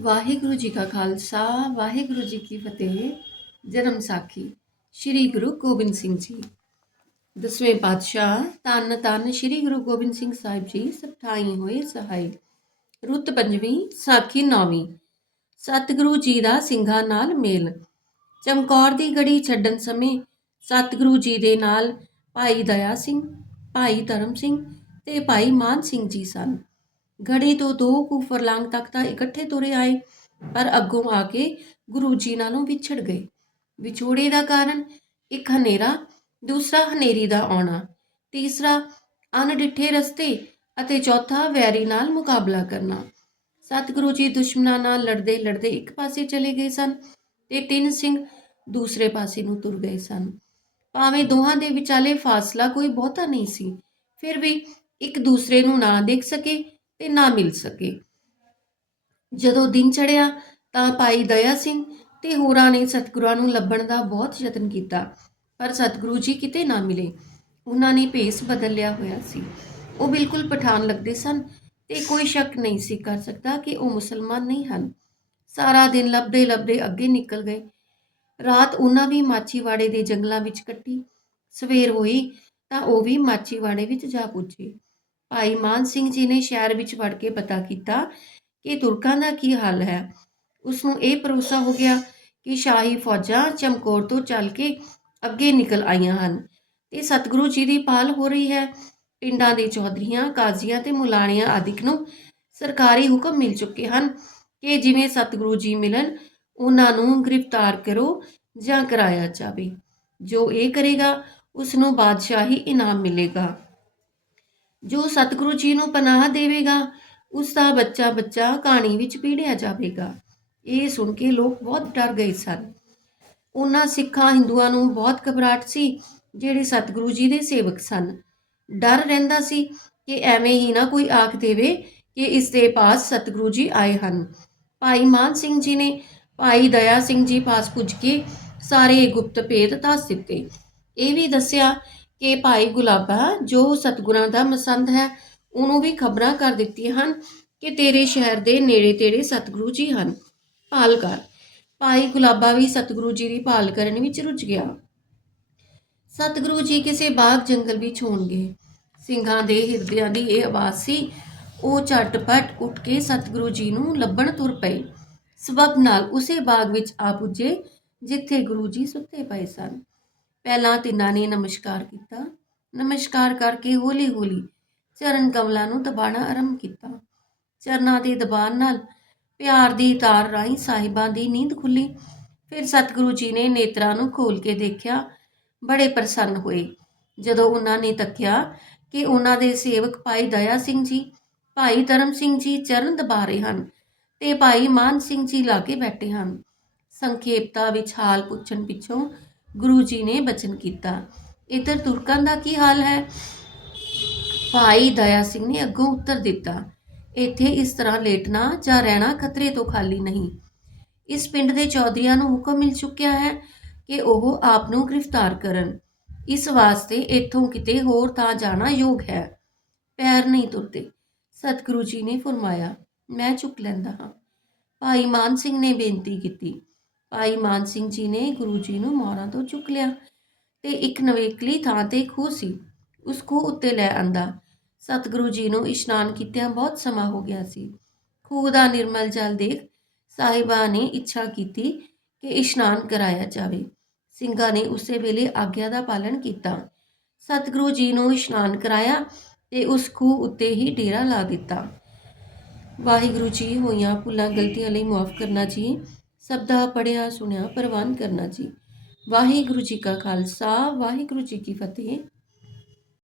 ਵਾਹਿਗੁਰੂ ਜੀ ਕਾ ਖਾਲਸਾ, ਵਾਹਿਗੁਰੂ ਜੀ ਕੀ ਫਤਿਹ। ਜਨਮ ਸਾਖੀ, ਸ੍ਰੀ ਗੁਰੂ ਗੋਬਿੰਦ ਸਿੰਘ ਜੀ। ਦਸਵੇਂ ਪਾਤਸ਼ਾਹ ਤਨ ਤਨ ਸ੍ਰੀ ਗੁਰੂ ਗੋਬਿੰਦ ਸਿੰਘ ਸਾਹਿਬ ਜੀ ਸਪਠਾਈ ਹੋਏ ਸਹਾਈ। ਰੁੱਤ ਪੰਜਵੀਂ, ਸਾਖੀ ਨੌਵੀਂ। ਸਤਿਗੁਰੂ ਜੀ ਦਾ ਸਿੰਘਾਂ ਨਾਲ ਮੇਲ। ਚਮਕੌਰ ਦੀ ਗੜੀ ਛੱਡਣ ਸਮੇਂ ਸਤਿਗੁਰੂ ਜੀ ਦੇ ਨਾਲ ਭਾਈ ਦਇਆ ਸਿੰਘ, ਭਾਈ ਧਰਮ ਸਿੰਘ ਤੇ ਭਾਈ ਮਾਨ ਸਿੰਘ ਜੀ ਸਨ। ਘੜੀ ਤੋਂ ਦੋ ਕੁ ਫਰਲਾਂਗ ਤੱਕ ਤਾਂ ਇਕੱਠੇ ਤੁਰੇ ਆਏ, ਪਰ ਅੱਗੋਂ ਆ ਕੇ ਗੁਰੂ ਜੀ ਨਾਲੋਂ ਵਿਛੜ ਗਏ। ਵਿਛੋੜੇ ਦਾ ਕਾਰਨ ਇੱਕ ਹਨੇਰਾ, ਦੂਸਰਾ ਹਨੇਰੀ ਦਾ ਆਉਣਾ, ਤੀਸਰਾ ਅਣਡਿੱਠੇ ਰਸਤੇ ਅਤੇ ਚੌਥਾ ਵੈਰੀ ਨਾਲ ਮੁਕਾਬਲਾ ਕਰਨਾ। ਸਤਿਗੁਰੂ ਜੀ ਦੁਸ਼ਮਣਾਂ ਨਾਲ ਲੜਦੇ ਲੜਦੇ ਇੱਕ ਪਾਸੇ ਚਲੇ ਗਏ ਸਨ ਤੇ ਤਿੰਨ ਸਿੰਘ ਦੂਸਰੇ ਪਾਸੇ ਨੂੰ ਤੁਰ ਗਏ ਸਨ। ਭਾਵੇਂ ਦੋਹਾਂ ਦੇ ਵਿਚਾਲੇ ਫਾਸਲਾ ਕੋਈ ਬਹੁਤਾ ਨਹੀਂ ਸੀ, ਫਿਰ ਵੀ ਇੱਕ ਦੂਸਰੇ ਨੂੰ ਨਾ ਦੇਖ ਸਕੇ ਤੇ ਨਾ ਮਿਲ ਸਕੇ। ਜਦੋਂ ਦਿਨ ਚੜਿਆ ਤਾਂ ਭਾਈ ਦਇਆ ਸਿੰਘ ਤੇ ਹੋਰਾਂ ਨੇ ਸਤਿਗੁਰਾਂ ਨੂੰ ਲੱਭਣ ਦਾ ਬਹੁਤ ਯਤਨ ਕੀਤਾ, ਪਰ ਸਤਿਗੁਰੂ ਜੀ ਕਿਤੇ ਨਾ ਮਿਲੇ। ਉਹਨਾਂ ਨੇ ਭੇਸ ਬਦਲ ਲਿਆ ਹੋਇਆ ਸੀ। ਉਹ ਬਿਲਕੁਲ ਪਠਾਨ ਲੱਗਦੇ ਸਨ ਤੇ ਕੋਈ ਸ਼ੱਕ ਨਹੀਂ ਸੀ ਕਰ ਸਕਦਾ ਕਿ ਉਹ ਮੁਸਲਮਾਨ ਨਹੀਂ ਹਨ। ਸਾਰਾ ਦਿਨ ਲੱਭਦੇ ਲੱਭਦੇ ਅੱਗੇ ਨਿਕਲ ਗਏ। ਰਾਤ ਉਹਨਾਂ ਵੀ ਮਾਚੀਵਾੜੇ ਦੇ ਜੰਗਲਾਂ ਵਿੱਚ ਕੱਟੀ। ਸਵੇਰ ਹੋਈ ਤਾਂ ਉਹ ਵੀ ਮਾਚੀਵਾੜੇ ਵਿੱਚ ਜਾ ਪੁੱਜੇ। ਭਾਈ ਮਾਨ ਸਿੰਘ ਜੀ ਨੇ ਸ਼ਹਿਰ ਵਿੱਚ ਵੜ ਕੇ ਪਤਾ ਕੀਤਾ ਕਿ ਤੁਰਕਾਂ ਦਾ ਕੀ ਹਾਲ ਹੈ। ਉਸ ਨੂੰ ਇਹ ਭਰੋਸਾ ਹੋ ਗਿਆ ਕਿ ਸ਼ਾਹੀ ਫੌਜਾਂ ਚਮਕੌਰ ਤੋਂ ਚੱਲ ਕੇ ਅੱਗੇ ਨਿਕਲ ਆਈਆਂ ਹਨ ਤੇ ਸਤਿਗੁਰੂ ਜੀ ਦੀ ਪਾਲ ਹੋ ਰਹੀ ਹੈ। ਪਿੰਡਾਂ ਦੇ ਚੌਧਰੀਆਂ, ਕਾਜ਼ੀਆਂ ਤੇ ਮੁਲਾਣੀਆਂ ਆਦਿਕ ਨੂੰ ਸਰਕਾਰੀ ਹੁਕਮ ਮਿਲ ਚੁੱਕੇ ਹਨ ਕਿ ਜਿਵੇਂ ਸਤਿਗੁਰੂ ਜੀ ਮਿਲਣ, ਉਹਨਾਂ ਨੂੰ ਗ੍ਰਿਫਤਾਰ ਕਰੋ ਜਾਂ ਕਰਾਇਆ ਜਾਵੇ। ਜੋ ਇਹ ਕਰੇਗਾ ਉਸ ਨੂੰ ਬਾਦਸ਼ਾਹੀ ਇਨਾਮ ਮਿਲੇਗਾ। ਜੋ ਸਤਿਗੁਰੂ ਜੀ ਨੂੰ ਪਨਾਹ ਦੇਵੇਗਾ, ਉਸ ਦਾ ਬੱਚਾ ਬੱਚਾ ਕਹਾਣੀ ਵਿੱਚ ਪੀੜਿਆ ਜਾਵੇਗਾ। ਇਹ ਸੁਣ ਕੇ ਲੋਕ ਬਹੁਤ ਡਰ ਗਏ ਸਨ। ਉਹਨਾਂ ਸਿੱਖਾਂ ਹਿੰਦੂਆਂ ਨੂੰ ਬਹੁਤ ਘਬਰਾਹਟ ਸੀ, ਜਿਹੜੇ ਸਤਿਗੁਰੂ ਜੀ ਦੇ ਸੇਵਕ ਸਨ। ਡਰ ਰਹਿੰਦਾ ਸੀ ਕਿ ਐਵੇਂ ਹੀ ਨਾ ਕੋਈ ਆਖ ਦੇਵੇ ਕਿ ਇਸ ਦੇ ਪਾਸ ਸਤਿਗੁਰੂ ਜੀ ਆਏ ਹਨ। ਭਾਈ ਮਾਨ ਸਿੰਘ ਜੀ ਨੇ ਭਾਈ ਦਇਆ ਸਿੰਘ ਜੀ ਪਾਸ ਪੁੱਜ ਕੇ ਸਾਰੇ ਗੁਪਤ ਭੇਦ ਦੱਸ ਦਿੱਤੇ। ਇਹ ਵੀ ਦੱਸਿਆ ਕਿ ਭਾਈ ਗੁਲਾਬਾ, ਜੋ ਸਤਿਗੁਰਾਂ ਦਾ ਮਸੰਦ ਹੈ, ਉਹਨੂੰ ਵੀ ਖਬਰਾਂ ਕਰ ਦਿੱਤੀਆਂ ਹਨ ਕਿ ਤੇਰੇ ਸ਼ਹਿਰ ਦੇ ਨੇੜੇ ਤੇੜੇ ਸਤਿਗੁਰੂ ਜੀ ਹਨ। ਭਾਲ ਕਰ। ਭਾਈ ਗੁਲਾਬਾ ਵੀ ਸਤਿਗੁਰੂ ਜੀ ਦੀ ਭਾਲ ਕਰਨ ਵਿੱਚ ਰੁੱਝ ਗਿਆ। ਸਤਿਗੁਰੂ ਜੀ ਕਿਸੇ ਬਾਗ ਜੰਗਲ ਵਿੱਚ ਹੋਣਗੇ। ਸਿੰਘਾਂ ਦੇ ਹਿਰਦਿਆਂ ਦੀ ਇਹ ਆਵਾਜ਼ ਸੀ। ਉਹ ਝਟਪਟ ਉੱਠ ਕੇ ਸਤਿਗੁਰੂ ਜੀ ਨੂੰ ਲੱਭਣ ਤੁਰ ਪਏ। ਸਬਬ ਨਾਲ ਉਸੇ ਬਾਗ ਵਿੱਚ ਆ ਪੁੱਜੇ, ਜਿੱਥੇ ਗੁਰੂ ਜੀ ਸੁੱਤੇ ਪਏ ਸਨ। ਪਹਿਲਾਂ ਤਿੰਨਾਂ ਨੇ ਨਮਸਕਾਰ ਕੀਤਾ। ਨਮਸਕਾਰ ਕਰਕੇ ਹੌਲੀ ਹੌਲੀ ਚਰਨ ਕਮਲਾਂ ਨੂੰ ਦਬਾਣਾ ਆਰੰਭ ਕੀਤਾ। ਚਰਨਾਂ ਦੇ ਦਬਾਨ ਨਾਲ ਪਿਆਰ ਦੀ ਤਾਰ ਰਾਹੀਂ ਸਾਹਿਬਾਂ ਦੀ ਨੀਂਦ ਖੁੱਲੀ। ਫਿਰ ਸਤਿਗੁਰੂ ਜੀ ਨੇ ਨੇਤਰਾਂ ਨੂੰ ਖੋਲ ਕੇ ਦੇਖਿਆ। ਬੜੇ ਪ੍ਰਸੰਨ ਹੋਏ। ਜਦੋਂ ਉਹਨਾਂ ਨੇ ਤੱਕਿਆ ਕਿ ਉਹਨਾਂ ਦੇ ਸੇਵਕ ਭਾਈ ਦਇਆ ਸਿੰਘ ਜੀ, ਭਾਈ ਧਰਮ ਸਿੰਘ ਜੀ ਚਰਨ ਦਬਾ ਰਹੇ ਹਨ ਤੇ ਭਾਈ ਮਾਨ ਸਿੰਘ ਜੀ ਲਾਗੇ ਬੈਠੇ ਹਨ। ਸੰਖੇਪਤਾ ਵਿੱਚ ਹਾਲ ਪੁੱਛਣ ਪਿੱਛੋਂ ਗੁਰੂ ਜੀ ਨੇ ਬਚਨ ਕੀਤਾ। ਇਧਰ ਤੁਰਕਾਂ ਦਾ ਕੀ ਹਾਲ ਹੈ? ਭਾਈ ਦਇਆ ਸਿੰਘ ਨੇ ਅੱਗੋਂ ਉੱਤਰ ਦਿੱਤਾ, ਇੱਥੇ ਇਸ ਤਰ੍ਹਾਂ ਲੇਟਣਾ ਜਾਂ ਰਹਿਣਾ ਖਤਰੇ ਤੋਂ ਖਾਲੀ ਨਹੀਂ। ਇਸ ਪਿੰਡ ਦੇ ਚੌਧਰੀਆਂ ਨੂੰ ਹੁਕਮ ਮਿਲ ਚੁੱਕਿਆ ਹੈ ਕਿ ਉਹ ਆਪ ਨੂੰ ਗ੍ਰਿਫਤਾਰ ਕਰਨ। ਇਸ ਵਾਸਤੇ ਇੱਥੋਂ ਕਿਤੇ ਹੋਰ ਤਾਂ ਜਾਣਾ ਯੋਗ ਹੈ। ਪੈਰ ਨਹੀਂ ਤੁਰਦੇ। ਸਤਿਗੁਰੂ ਜੀ ਨੇ ਫਰਮਾਇਆ, ਮੈਂ ਚੁੱਕ ਲੈਂਦਾ ਹਾਂ। ਭਾਈ ਮਾਨ ਸਿੰਘ ਨੇ ਬੇਨਤੀ ਕੀਤੀ ਭਾਈ ਮਾਨ ਸਿੰਘ ਜੀ ਨੇ ਗੁਰੂ ਜੀ ਨੂੰ ਮੋਹਰਾਂ ਤੋਂ ਚੁੱਕ ਲਿਆ ਤੇ ਇੱਕ ਨਵੇਕਲੀ ਥਾਂ ਤੇ ਖੂਹ ਸੀ। ਉਸ ਖੂਹ ਉੱਤੇ ਲੈ ਆਂਦਾ। ਸਤਿਗੁਰੂ ਜੀ ਨੂੰ ਇਸ਼ਨਾਨ ਕੀਤਿਆਂ ਬਹੁਤ ਸਮਾਂ ਹੋ ਗਿਆ ਸੀ। ਖੂਹ ਦਾ ਨਿਰਮਲ ਜਲ ਦੇਖ ਸਾਹਿਬਾ ਨੇ ਇੱਛਾ ਕੀਤੀ ਕਿ ਇਸ਼ਨਾਨ ਕਰਾਇਆ ਜਾਵੇ। ਸਿੰਘਾਂ ਨੇ ਉਸੇ ਵੇਲੇ ਆਗਿਆ ਦਾ ਪਾਲਣ ਕੀਤਾ। ਸਤਿਗੁਰੂ ਜੀ ਨੂੰ ਇਸ਼ਨਾਨ ਕਰਾਇਆ ਤੇ ਉਸ ਖੂਹ ਉੱਤੇ ਹੀ ਡੇਰਾ ਲਾ ਦਿੱਤਾ। ਵਾਹਿਗੁਰੂ ਜੀ, ਹੋਈਆਂ ਭੁੱਲਾਂ, ਗਲਤੀਆਂ ਲਈ ਮਾਫ ਕਰਨਾ ਜੀ। ਸਭ ਦਾ ਪੜਿਆ ਸੁਣਿਆ, ਪ੍ਰਵਾਨ ਕਰਨਾ ਜੀ। ਵਾਹਿਗੁਰੂ ਜੀ ਕਾ ਖਾਲਸਾ, ਵਾਹਿਗੁਰੂ ਜੀ ਕੀ ਫਤਿਹ।